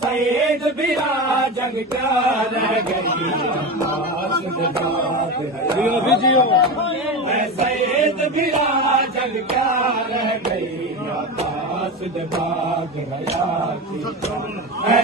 सैयद बिरा जग क्या रह गई सैयद बिरा जग क्या रह गई बाग हयाती